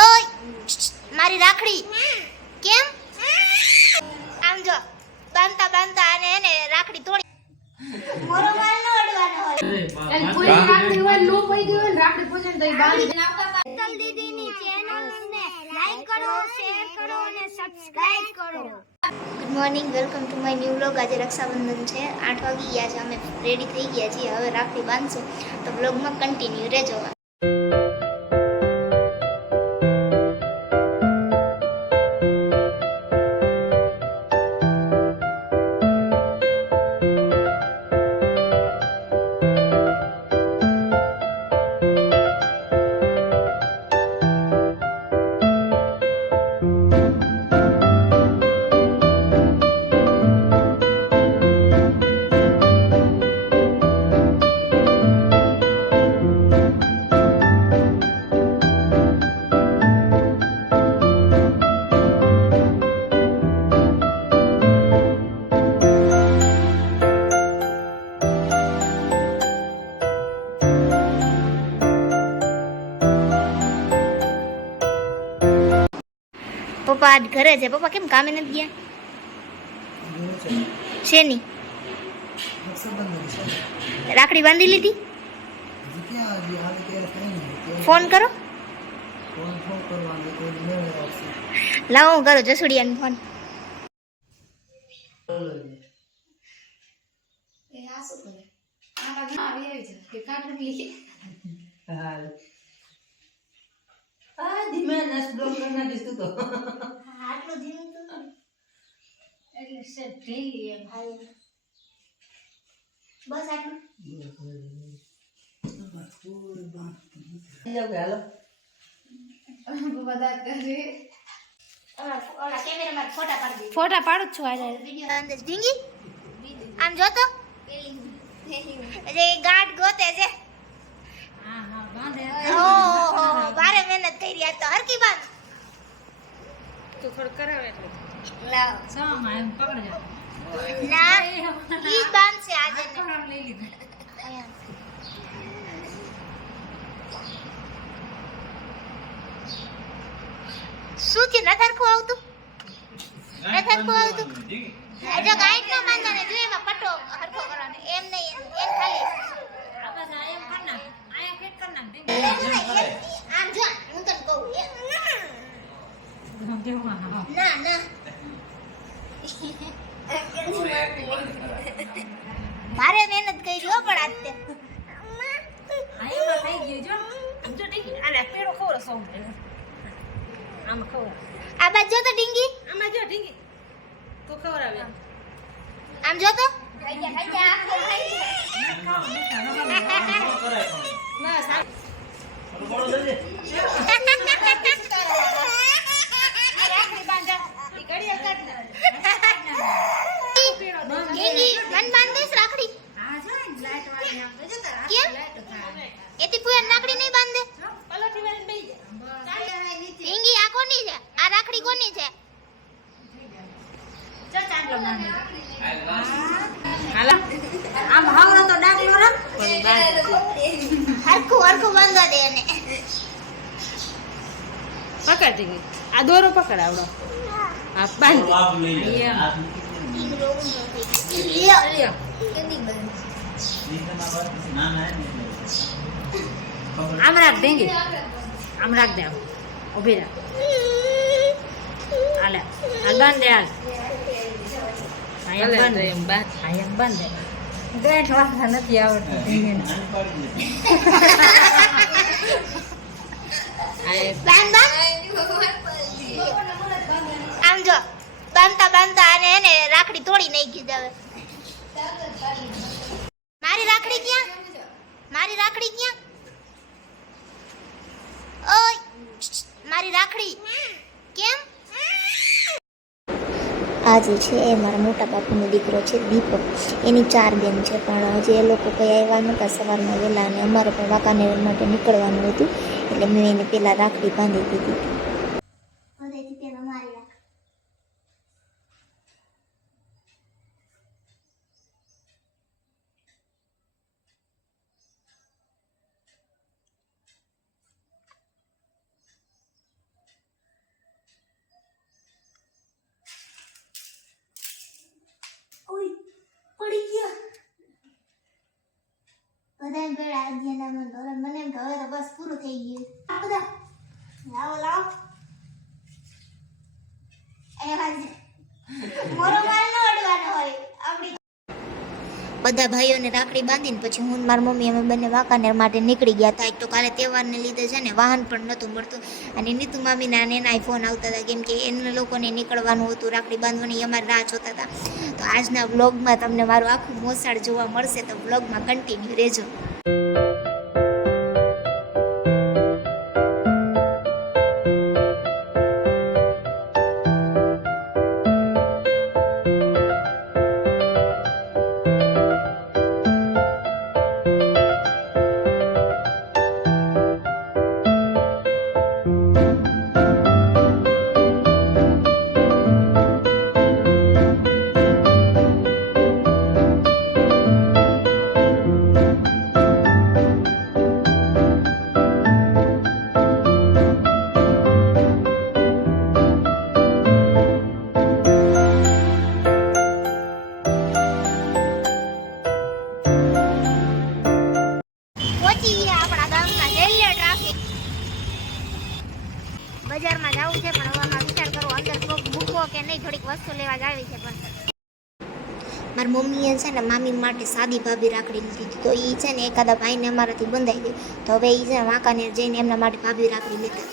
ઓય મારી રાખડી કેમ આમ જો બાંધતા બાંધતા અને એને રાખડી તોડી મોરો માલ ન અડવાનો હોય એલ કોઈ રાખડી હોય લો પઈ ગઈ હોય રાખડી પૂછે તો બાંધી દે આવતા તલ દીદીની ચેનલ ને લાઈક કરો શેર કરો અને સબસ્ક્રાઇબ કરો good morning welcome to my new vlog આજે રક્ષાબંધન છે 8 વાગી ગયા છે અમે રેડી થઈ ગયા છીએ હવે રાખડી બાંધશું તો વ્લોગમાં કન્ટિન્યુ રહેજો પપ્પા આજ ઘરે છે પપ્પા કેમ કામે નથી ગયા છે ની રાખડી બાંધી લીધી ફોન કરો લાવો હું કરો જસુડિયાનો ફોન ધીમે નસ બ્લોક કરી દીધું તો આટલો ધીમું તો એટલે સેટ ઢીલી એમ હાલ બસ આટલું હાલો બધા કરે ઓલા કેમેરામાં ફોટા પાડી ફોટા પાડું છું આજે વિડિયો અંદર ઢીંગી આમ જો તો અરે ગાઢ ગોતે છે હા હા બાંધે ઓહો ભારે મહેનત કરી આ તો હરકી બાંધ તો થોડ કરાવે એટલે લાવ સામા એમ પકડજો ના ઈ બાંધ છે આજે ને પકડ લઈ લીધું શું છે ન થરખું આવતું ન થરખું આવતું જો ગાઈડ નો બાંધો ને જો એમાં પટ્ટો હરખો કરવાનો એમ નહીં એમ ખાલી આ બસ આ એમ કર નાખ આયા ફિટ કર નાખ આમ જો હું તને કહું ના ના મારે મહેનત કરી હો પણ આજ તે આયા થઈ ગયું જો જો ઠીક આલે પેડો ખવરો સૌ આમ ખવર આ બાજુ જો તો ડીંગી આમાં જો ઢીંગી તો ખવર આવે આમ જો તો ના સા રાખડી બાંધા ઈ ઘડિયા કાઢ ના ડીંગી મન બાંધીશ રાખડી હા જો લાઈટ વાળી આમ જો તો કેમ? લાઈટ થાય એથી પૂરા નાકડી નહીં બાંધે પલોઠી વાળી બેઈ જાય ચાલે નીચે ડીંગી આ કોની છે આ રાખડી કોની છે જો ચાંદલો બાંધે હાલા આમ હાવરો તો ડાકલો રમ પણ બાંધ હરખું હરખું બાંધવા દે એને પકડ ટીંગી આ દોરો પકડ આવડો હા બાંધ લ્યો આમ રાખ ટીંગી આમ રાખ દે ઊભી રાખ હાલે હાલ બાંધ દે હાલ આયમ બંધ ગેઠ વાળા નથી આવડતું ટીંગીને બાંધ આમ જો બાંધતા બાંધતા અને એને રાખડી તોડી નાખી દે હવે મારી રાખડી ક્યાં મારી રાખડી ક્યાં ઓય મારી રાખડી કેમ આ જે છે એ મારા મોટા બાપુનો દીકરો છે દીપક એની 4 બેન છે પણ હજી એ લોકો કંઈ આવ્યા નહોતા સવારમાં વહેલા અને અમારે પણ વાંકાનેર માટે નીકળવાનું હતું એટલે મેં એને પહેલાં રાખડી બાંધી દીધી બધાને પેડા આજે ના મન તો મને એમ કે હવે તો બસ પૂરું થઈ ગયું બધા લાવો લાવો એ હાજે મોરો માલ ન અડવાનો હોય આપડી બધા ભાઈઓને રાખડી બાંધીને પછી હું મારી મમ્મી અમે બંને વાંકાનેર માટે નીકળી ગયા હતા. એક તો કાલે તહેવારને લીધે છે ને વાહન પણ નહોતું મળતું અને નીતુ મામીના અને એના ફોન આવતા હતા કેમ કે એના લોકોને નીકળવાનું હતું રાખડી બાંધવાની અમારે રાહ જોતા હતા. તો આજના વ્લોગમાં તમને મારું આખું મોસાળ જોવા મળશે તો વ્લોગમાં કન્ટિન્યુ રહેજો. બજારમાં જવું છે પણ હવામાં વિચાર કરો અંદર મૂકવો કે નહીં થોડીક વસ્તુ લેવા જાવી છે પણ મારી મમ્મીએ છે ને મામી માટે સાદી ભાભી રાખડી લીધી તો એ છે ને એકાદા ભાઈને અમારાથી બંધાઈ ગઈ તો હવે એ છે વાંકાનેર જઈને એમના માટે ભાભી રાખડી લેતા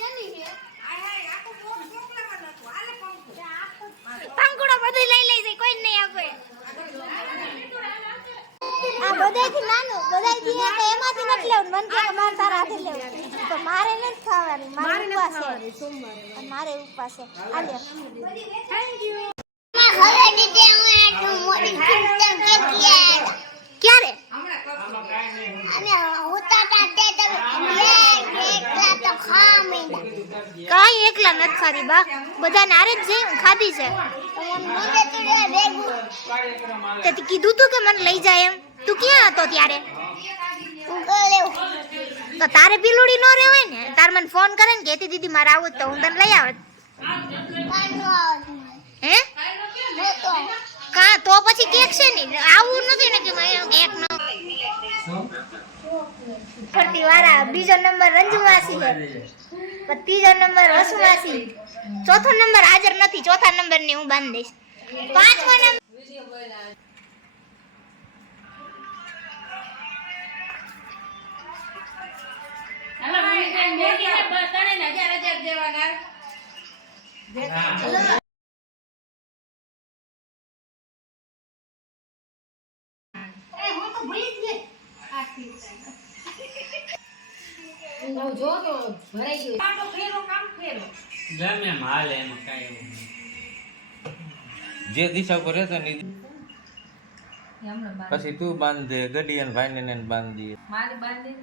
પાંકુડો બધું લઈ જાય કોઈ નહીં આપે આ બધાયથી નાનું બધાયથી એટલે એમાંથી નથી લેવું મન કે માર તારા હાથે લેવું તો મારે નથી ખાવાની મારે ઉપવાસ છે સોમવારે મારે ઉપવાસ છે આલ્યો થેન્ક યુ હવે દીતે હું એટલું મોડી સિસ્ટમ કેટલી ક્યારે અને હોતા તે તમે એકલા તો ખા મીંડા કાઈ એકલા નથી ખાધી બા બધા નારે જ છે ખાધી છે તે કીધું તું કે મને લઈ જાય એમ તું ક્યાં હતો ત્યારે તો તારે પીલુડી નો રહેવાય ને તાર મને ફોન કરે ને કેતી દીદી મારે આવું તો હું તને લઈ આવત હે કા તો પછી કેક છે ને આવું નથી ને કે કેક નો ફરતી વાળા બીજો નંબર રંજુ માસી છે ત્રીજો નંબર વસુ માસી ચોથો નંબર હાજર નથી ચોથા નંબર ને હું બાંધી દઈશ પાંચમો નંબર જે દિશા પર રહેતો ને પછી તું બાંધે ગડી અને ભાઈ ને બાંધી મારે બાંધી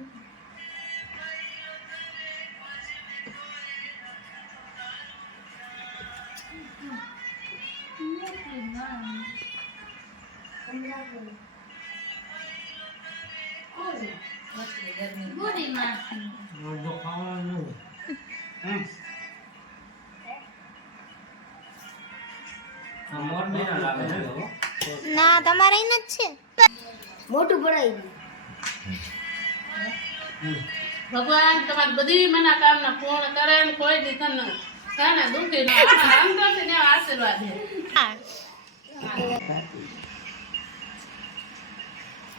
ના તમારે અહીં જ છે મોટું ભરાઈ ભગવાન તમારી બધી મનોકામના પૂર્ણ કરે ને કોઈ દી તને કાના દુખી ન અંતરથી ને આશીર્વાદ દે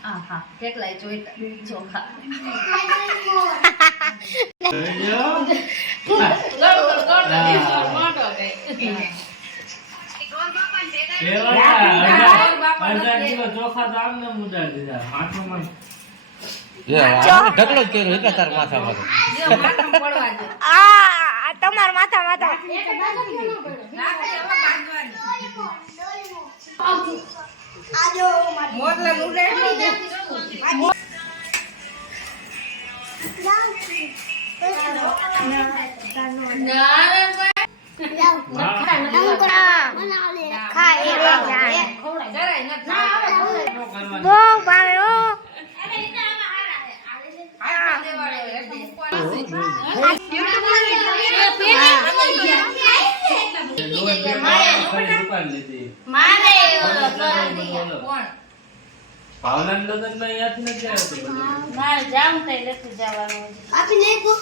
આહા કેટલાય જોઈતા ચોખા ઢગલો જ કર્યો એટલે તાર માથામાં આ તમાર માથા માથા આજો મોટલા નુડે બહુ ભાવે હો મારે જાવું તઈ નથી જવાનું. આપી નાખું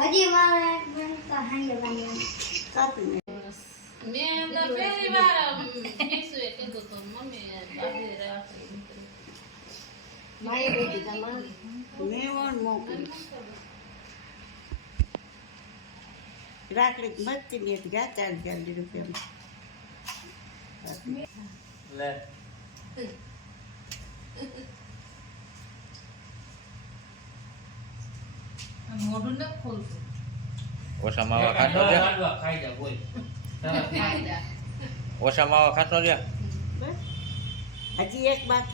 હજી મારે બનતા હાંગે બાંધી કાપી મેં તો પહેલી વાર ઈસુએ કીધું તો મમ્મી બાંધી રાખી. મારે બેટી તમારે મેં વણ મોકલી રાખડી મસ્તી લે ગયા 4,000 રૂપિયા મોઢું ન ખોલતું. ઓછા માવા ખાતો લે ઓછા માવા ખાતો લે હજી એક બાત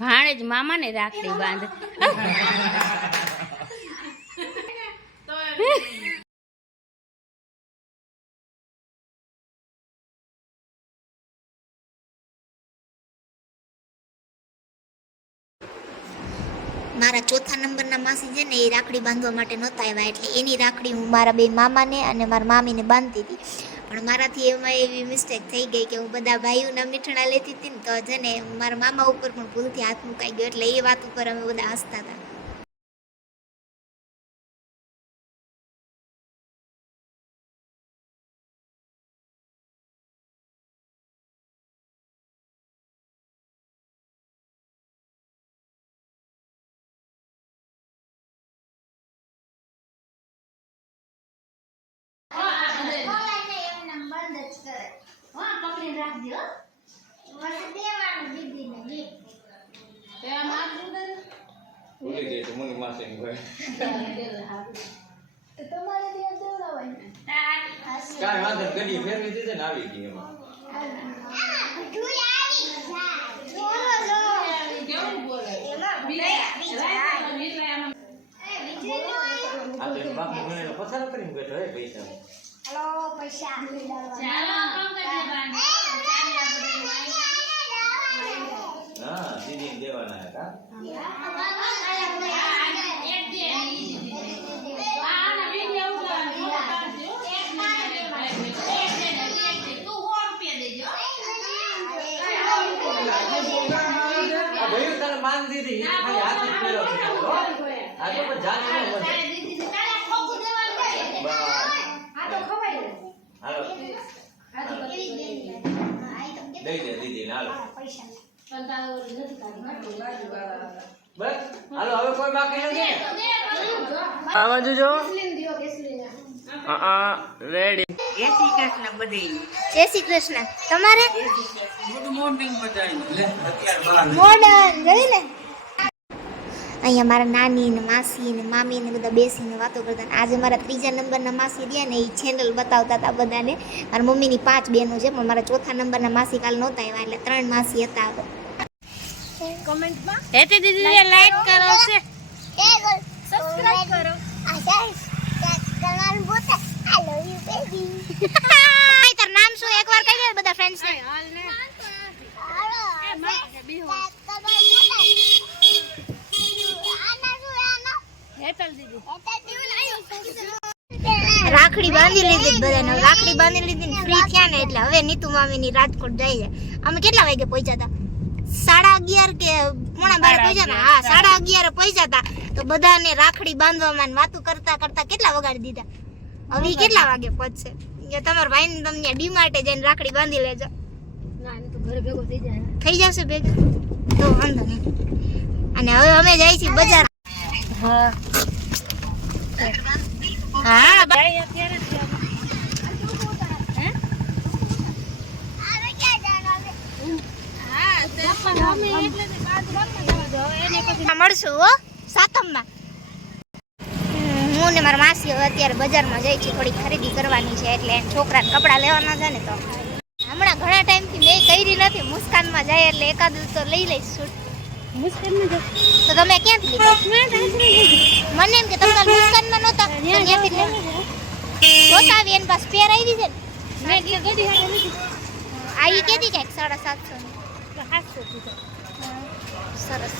ભાણેજ મામાને રાખડી બાંધ. મારા ચોથા નંબરના માસી છે ને એ રાખડી બાંધવા માટે નહોતા આવ્યા એટલે એની રાખડી હું મારા બે મામાને અને મારા મામીને બાંધતી હતી પણ મારાથી એમાં એવી મિસ્ટેક થઈ ગઈ કે હું બધા ભાઈઓના મીઠડા લેતી હતી ને તો છે ને મારા મામા ઉપર પણ ભૂલથી હાથ મુકાઈ ગયો એટલે એ વાત ઉપર અમે બધા હસતા હતા. ભૂલી ગઈ તો મને માસે કાંઈ વાંધો નહીં, ગડી ફેરવી દીધી ને આવી ગઈ એમાં આ તો એના બાપને મને પસાર કરીને બેઠો હે પૈસા હા દીદી દેવાના હતા ભાઈ તને માન દીધી ખાલી હાથ જ ફેરવ આ તો પણ જાણી ન બને હાલો દઈ દે દીદી ને હાલો બસ હાલો હવે કોઈ બાકી નથી આ બાજુ જો રેડી જય શ્રી કૃષ્ણ તમારે મોડર્ન જોઈ ને અહીંયા મારા નાની ને માસી ને મામી ને બધા બેસીને વાતો કરતા આજે મારા ત્રીજા નંબરના માસી રહ્યા ને એ ચેનલ બતાવતા હતા બધાને મારા મમ્મીની 5 બહેનો છે પણ મારા ચોથા નંબરના માસી કાલ નહોતા આવ્યા એટલે 3 માસી હતા. કમેન્ટમાં હેતી દીદી લાઈક કરો છે સબસ્ક્રાઇબ કરો કરવાનું બોલતા આઈ લવ યુ બેબી તાર નામ શું એકવાર કહી દે બધા ફ્રેન્ડ્સ ને રાખડી બાંધી લીધી બધાને રાખડી બાંધી લીધી ફ્રી થયા ને એટલે હવે નીતુ મામીની રાજકોટ જાય છે. અમે કેટલા વાગે પહોંચ્યા હતા 11:30 કે 11:30 પહોંચ્યા હતા. હા 11:30 પહોંચ્યા હતા તો બધાને રાખડી બાંધવામાં વાતો કરતા કરતા કેટલા વગાડી દીધા. હવે કેટલા વાગે પહોંચશે કે તમારા ભાઈને તમને ડીમાર્ટે જઈને રાખડી બાંધી લેજો. ના તો ઘરે ભેગો થઈ જાય થઈ જશે ભેગા તો વાંધો નહીં. અને હવે અમે જાય છીએ બજાર. હા હા ભાઈ અત્યારે જ મળશું હો સાતમમાં. હું ને મારા માસી હવે અત્યારે બજારમાં જઈ છીએ થોડી ખરીદી કરવાની છે એટલે છોકરાને કપડાં લેવાના છે ને તો હમણાં ઘણા ટાઈમથી મેં કરી નથી. મુસ્કાનમાં જાય એટલે એકાદ તો લઈ લઈશ સૂટ. મુશ્કેલમાં જ તો તમે ક્યાંથી લીધો? મને એમ કે તમે કાલ મુસ્કાનમાં નહોતા તો ત્યાંથી લેવા જોતાવી એની પાસે પેર આવી છે ને મેં ગડી હારે લીધી આવી કેતી કંઈક 750 ની. 700 કીધો સરસ.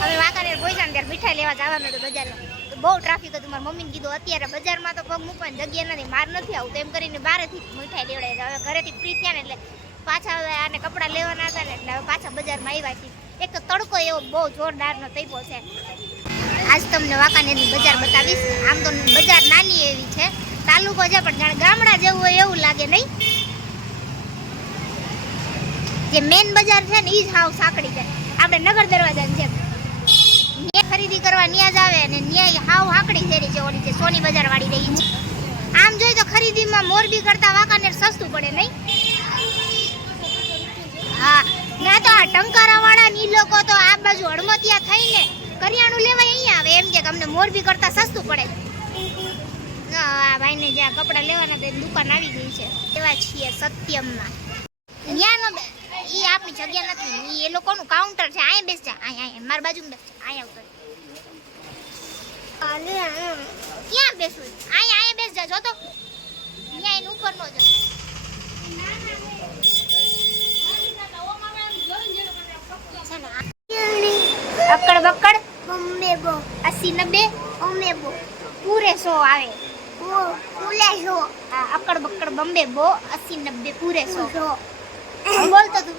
હવે વાંકાનેર પહોંચ્યા ને ત્યારે મીઠાઈ લેવા જવાનું હતું બજારમાં. તો બહુ ટ્રાફિક હતું. મારી મમ્મીને કીધું અત્યારે બજારમાં તો પગ મૂકવાની જગ્યા નથી, માર નથી આવતું એમ કરીને બહારથી મીઠાઈ લેવડાવી. હવે ઘરેથી ફ્રી થયા ને એટલે પાછા હવે આને કપડાં લેવાના હતા ને એટલે હવે પાછા બજારમાં આવ્યા છીએ. એક તો તડકો એવો બહુ જોરદારનો તૈપો છે. આજ તમને વાંકાનેરની બજાર બતાવીશ. આમ તો બજાર નાની એવી છે, તાલુકો છે, પણ જાણે ગામડા જેવું હોય એવું લાગે નહીં. જે મેન બજાર છે ને એ જ હાવ સાંકડી છે. આપણે નગર દરવાજાની જેમ ન્યા ખરીદી કરવા ન્યા જ આવે અને ન્યા હાવ હાંકડી શેરી છે. ઓલી જે સોની બજાર વાળી રહી છે. આમ જોઈ તો ખરીદીમાં મોરબી કરતા વાંકાનેર સસ્તું પડે નહીં? હા, ના તો આ ટંકારા વાળા ની લોકો તો આ બાજુ હળમતિયા થઈને કરિયાણું લેવા અહીંયા આવે એમ કે અમને મોરબી કરતા સસ્તું પડે. આ ભાઈને જ્યાં કપડાં લેવાના તે દુકાન આવી ગઈ છે. એવા છીએ સત્યમમાં. ન્યાનો ઈ આપણી જગ્યા નથી, ઈ એ લોકોનું કાઉન્ટર છે. અહીંયા બેસ જા, અહીંયા મારી બાજુમાં બેસ, અહીંયા ઉતર. ક્યાં બેસું? અહીંયા બેસ જા. જો તો અહીંયા એની ઉપર નો જ. અકડ બકડ બમ્બે બો 80 90 ઓમે બો પૂરે 100 આવે. પૂરે 100. અકડ બકડ બમ્બે બો 80 90 પૂરે 100. બોલતો તું.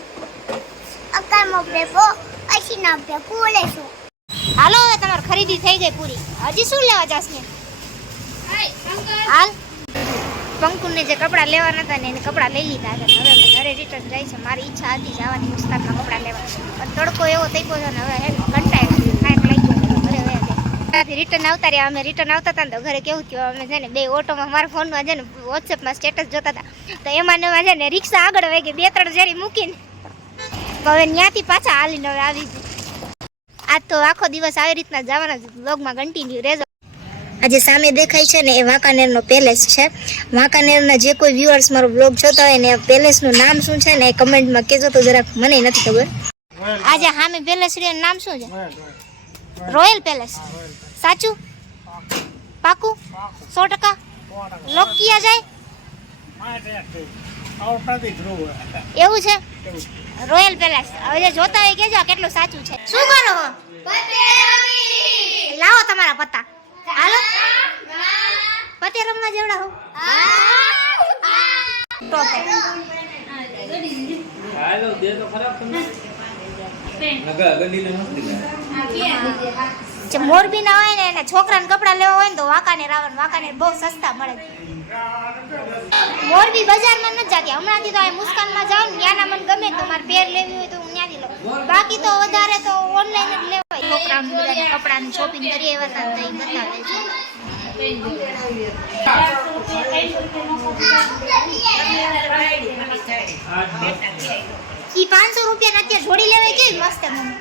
અકડ બમ્બે બો 80 90 પૂરે 100. હાલો હવે તમારી ખરીદી થઈ ગઈ પૂરી. હજી શું લેવા જાસ ને? હાલ પંકુને જે કપડાં લેવાના હતા ને એને કપડાં લઈ લીધા છે. હવે અમે ઘરે રિટર્ન જાય છે. મારી ઈચ્છા હતી જવાની મુસ્તાકના કપડાં લેવા, પણ તડકો એવો થઈ ગયો છે ને હવે કંટાળ્યા ખાઈને લઈ ગયો ઘરે હવે રિટર્ન આવતા રહ્યા. અમે રિટર્ન આવતા હતા ને તો ઘરે કેવું થયું, અમે છે ને બે ઓટોમાં મારા ફોનમાં છે ને વોટ્સએપમાં સ્ટેટસ જોતા હતા તો એમાં છે ને રિક્ષા આગળ વહી ગઈ 2-3 જેરી મૂકીને. હવે ત્યાંથી પાછા હાલીને હવે આવી ગઈ. આજ તો આખો દિવસ આવી રીતના જવાના વ્લોગમાં કન્ટિન્યુ રહેજો. આજે સામે દેખાય છે ને એ વાંકાનેરનો પેલેસ છે. વાંકાનેરના જે કોઈ વ્યુઅર્સ મારો વ્લોગ જોતા હોય ને પેલેસનું નામ શું છે ને એ કમેન્ટમાં કહેજો તો જરાક મને નથી ખબર. આજે સામે પેલેસ નું નામ શું છે? Royal palace. સાચું? પાકું? 100%? લોક કિયા જાય? એવું છે? Royal palace. હવે જે જોતા હોય કેજો કેટલું સાચું છે. શું કરો હો? લાવો તમારા પત્તા. હાલો પતે રમવા જેવડા હો. હાલો દે તો ખરાબ તમને. નગા ગડીને મસ્તી. મોરબી ના હોય ને એને છોકરાને કપડા લેવા હોય ને તો વાંકાનેર આવવાનું. વાંકાનેર બહુ સસ્તા મળે. મોરબી બજારમાં નથી જાતી. હમણાંથી તો આ મુસ્કાનમાં જાઉં ને ત્યાંના મને ગમે તો મારે પેર લેવી હોય તો હું ત્યાંથી લઉં. બાકી તો વધારે તો ઓનલાઈન જ લેવાય. છોકરાઓને બધાને કપડાની શોપિંગ કરીએ એવા હતા તો એ બતાવે છે. ઈ 500 રૂપિયા અત્યારે જોડી લેવાય કેવી મસ્ત મમ્મી.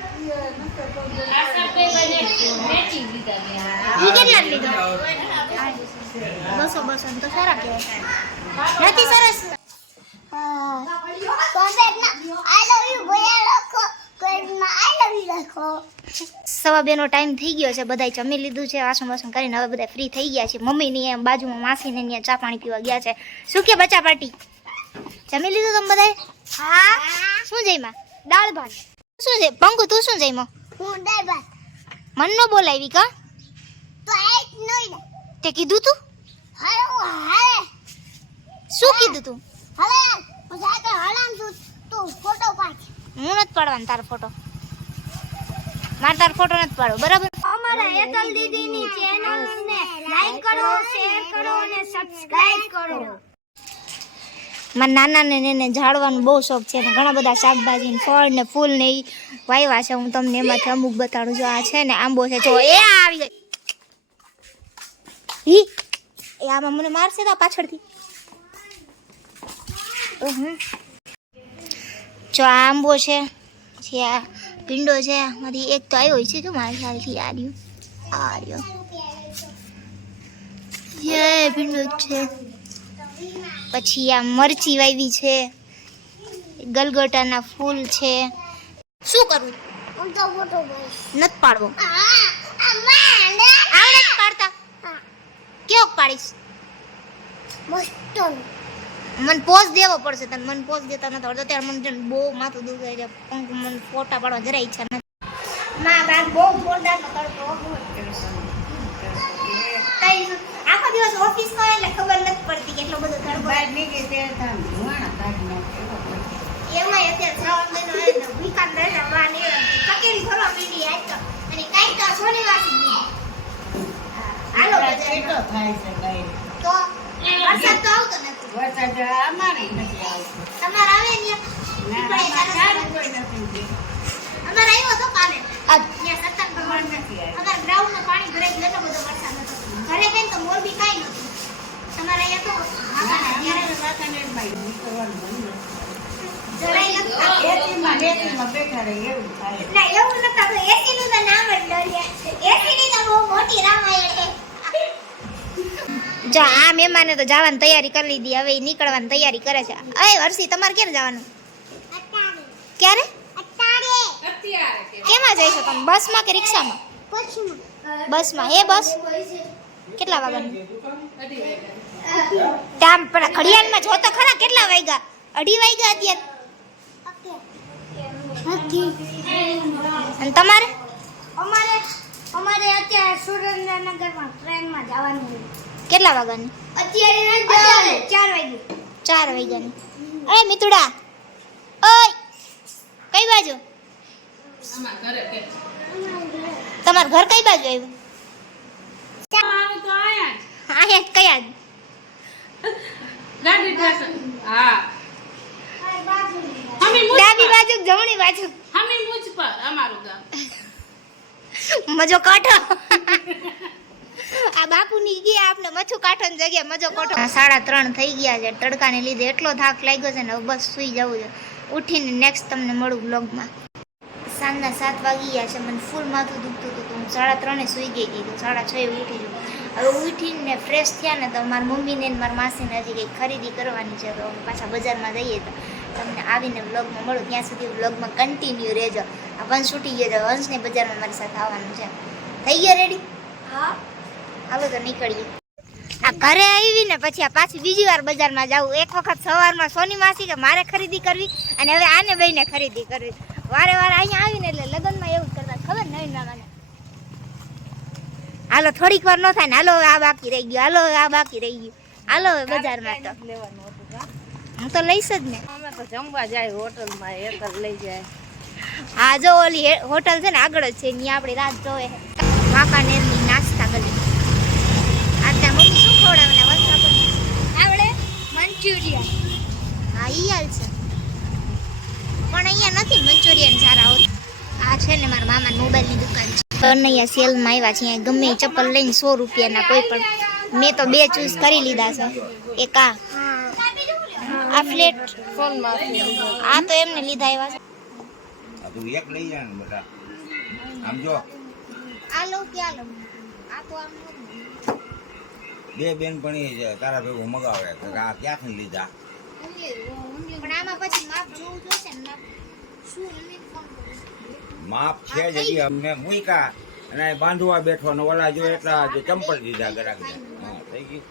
ઈ કેટલા લીધો? 200 તો સારા કહેવાય. નથી સરસ? સવા 2 નો ટાઈમ થઈ ગયો છે. બધાય જમી લીધું છે, વાસણ વાસણ કરીને હવે બધા ફ્રી થઈ ગયા છે. મમ્મીની એમ બાજુમાં માસીને ત્યાં ચા પાણી પીવા ગયા છે. શું કે બચ્ચા પાર્ટી? જમી લીધું તમે બધાય? હા. શું જઈમાં? દાળ ભાત. શું છે પંકુ તું શું જઈમાં? હું દાળ ભાત. મન નો બોલાવી કા? તો આજ નઈ તે કીધું તું? હાલે શું કીધું તું? હવે હું જાકે હલામ તું ફોટો પાડ. હું નથી પાડવાનો તારો ફોટો. મારે તારો ફોટો નથી પાડવો બરાબર. અમારા હેતલ દીદીની ચેનલને લાઈક કરો, શેર કરો અને સબસ્ક્રાઇબ કરો. મારા નાનાને એને ઝાડવાનો બહુ શોખ છે. ઘણા બધા શાકભાજી ફળ ને ફૂલ ને એ વાવ્યા છે. હું તમને એમાંથી અમુક બતાડું છું. આ છે ને આંબો છે. જો એ આવી ગઈ. હી એ આમાં મને મારશે તો પાછળથી. જો આ આંબો છે, પછી આ ભીંડો છે. આમાંથી એક તો આવ્યો છે જો મારા ખ્યાલથી આ રહ્યો યે ભીંડો છે. પછી આ મરચી વાવી છે, ગલગોટાના ફૂલ છે. શું કરવું? નથી પાડવો. આવડે પાડતા કેવો પાડીશ? મને પોઝ દેવો પડશે. તને મને પોઝ દેતા નથી આવડતો. ત્યારે મને બહુ માથું દુખાય છે. મને ફોટા પાડવા જરા ઈચ્છા નથી. માં બાર બહુ જોરદારનો તડકો. કઈ આખો દિવસ ઓફિસ માં એટલે ખબર નથી પડતી કેટલો બધો તડકો. બહાર નીકળી ત્યારે તો આમ ધુમાડા કાઢી નાખે એવો પડે. એમાં અત્યારે શ્રાવણ મહિનો આવે ને ભૂખાન રહેલા વાન એ કકેરી ભરવા માંડી આજ તો. અને કાંઈ તો સોની વાસી નહીં. હાલો વરસાદ બજારમાં. કેટલો થાય છે બહાર. તો વરસાદ તો આવતો નથી. વરસાદ અમારે નથી આવતો. તમારે આવે ને ના, આપણે અમારે સારું કોઈ નથી. અમારે આવ્યો તો કાલે આજ ત્યાં સત્તર અમારે નથી આવ્યો. અમારા ગ્રાઉન્ડમાં પાણી ભરાઈ ગયું એટલો બધો વરસાદ હતો. ઘરે ગઈને તો મોરબી કાંઈ નહોતું. તમારે અહીંયા તો ના, અમારે વાંકાનેરમાં નીકળવાનું બંધ નથી. જરાય નથી થતું. એસીમાં બેઠા રહે એવું થાય. ના એવું નથી થતું. એસી નું તો નામ જ લઈએ. એસી ની તો બહુ મોટી રામાયણ છે. જો આ મહેમાને તો જવાની તૈયારી કરી લીધી. હવે ઈ નીકળવાની તૈયારી કરે છે. અય વર્ષી તમારે ક્યારે જવાનું? ક્યારે? કેમાં જઈશો તમે? બસમાં કે રિક્ષામાં? બસમાં. હે બસ કેટલા વાગ્યાની? ટાઈમ પર ઘડિયાળમાં જો તો ખરા કેટલા વાગ્યા? 2:30 વાગ્યા અત્યારે. અને તમારે? અમારે અત્યારે સુરેન્દ્રનગરમાં ટ્રેનમાં જવાનું છે. કેટલા વાગ્યાની? અત્યારે 4 વાગ્યા. 4 વાગ્યાની. અરે મિતુડા ઓય કઈ બાજુ? તમારું ઘર કઈ બાજુ આવ્યું? અહીંયા કયા? ડાબી બાજુ કે જમણી બાજુ? મજો કાઢો. આ બાપુની ગયા આપણે મચ્છુ કાઢવાની જગ્યાએ મજો કાઢો. 3:30 થઈ ગયા છે. તડકાને લીધે એટલો થાક લાગ્યો છે ને હવે બસ સુઈ જવું છે. ઉઠીને નેક્સ્ટ તમને મળું બ્લોગમાં. સાંજના 7 વાગી ગયા છે. મને ફૂલ માથું દુખતું હતું. હું 3:30 સુઈ ગઈ હતી તો 6:30 ઉઠી ગયું. હવે ઉઠીને ફ્રેશ થયા ને તો મારી મમ્મીને ને મારી માસીને હજી કંઈક ખરીદી કરવાની છે. તો પાછા બજારમાં જઈએ તો તમને આવીને વ્લોગમાં મળું. ત્યાં સુધી વ્લોગમાં કન્ટિન્યુ રહેજો. આ વંશ ઉઠી ગયો છે. વંશને બજારમાં મારી સાથે આવવાનું છે. થઈ ગયા રેડી? હા હાલો તો નીકળીએ. આ ઘરે આવી ને પછી આ પાછી બીજી વાર બજારમાં જાવું. એક વખત સવારમાં સોની માસી કે મારે ખરીદી કરવી અને હવે આને બેયને ખરીદી કરવી. વારે વારે અહીંયા આવીને એટલે લગ્નમાં એવું જ કરતા ખબર નવીન મામાને. હાલો થોડીક વાર ન થાય ને હાલો આ બાકી રહી ગયું, હાલો આ બાકી રહી ગયું, હાલો હવે બજારમાં તો હું તો લઈશ જ ને. અમે તો જમવા જાય હોટલમાં એક જ લઈ જાય. હા જો ઓલી હોટલ છે ને આગળ જ છે ત્યાં આપણે રાત જોવે. વાંકાનેરની નાસ્તા ગલી. આજના મમ્મી શું ખવડાવવાના વંશા પર? આવડે મંચુરિયન. હા ઈ હાલ છે પણ અહીંયા નથી મંચુરિયન સારા હોત. આ છે ને મારા મામાની મોબાઈલની દુકાન છે. અહીંયા સેલમાં આવ્યા છે. અહીંયા ગમે એ ચપ્પલ લઈને 100 રૂપિયાના કોઈ પણ. મેં તો 2 ચૂઝ કરી લીધા છે. એક આ ફ્લેટ આ તો એમને લીધા આવ્યા છે. તું એક લઈ જા ને બધા આમ જો આ લો કે આ લો આ તો આમ બે બેનપણી છે તારા ભેગું મગાવે કે આ ક્યાંથી લીધા પણ આમાં પછી માપ જોવું જોશે ને માપ શું મને ફોન કરો. માપ છે જ હજી અમને મૂકા અને અહીં બાંધવા બેઠો ને ઓલા જો એટલા જે ચંપલ દીધા ગરાકને. હા થઈ ગયું.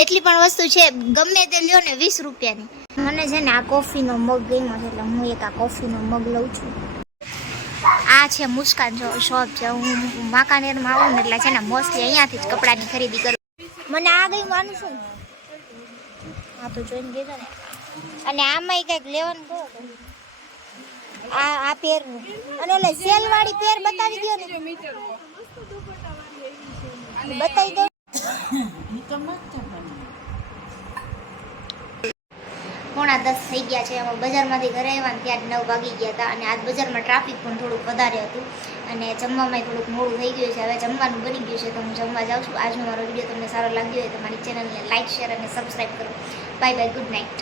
એટલી પણ વસ્તુ છે ગમે તે લ્યો ને 20 રૂપિયાની. મને છે ને આ કોફીનો મગ ગમ્યો છે એટલે હું એક આ કોફીનો મગ લઉં છું. આ છે મુસ્કાન શોપ છે. હું વાંકાનેરમાં આવું ને એટલે છે ને મોસ્ટલી અહીંયાથી જ કપડાની ખરીદી કરું. મને આ ગઈ માનું છું આ તો જોઈને ગયો ને. અને આમાંય કંઈક લેવાનું કહો તો આ પેરનું અને એટલે સેલવાળી પેર બતાવી દો ને બતાવી દો. પોણા 10 થઈ ગયા છે. અમે બજારમાંથી ઘરે આવ્યા ને ત્યાં 9 વાગી ગયા હતા. અને આજ બજારમાં ટ્રાફિક પણ થોડુંક વધારે હતું અને જમવામાં થોડુંક મોડું થઈ ગયું છે. હવે જમવાનું બની ગયું છે તો હું જમવા જાઉં છું. આજનો મારો વિડીયો તમને સારો લાગ્યો હોય તો મારી ચેનલને લાઇક શેર અને સબસ્ક્રાઈબ કરો. Bye bye, good night.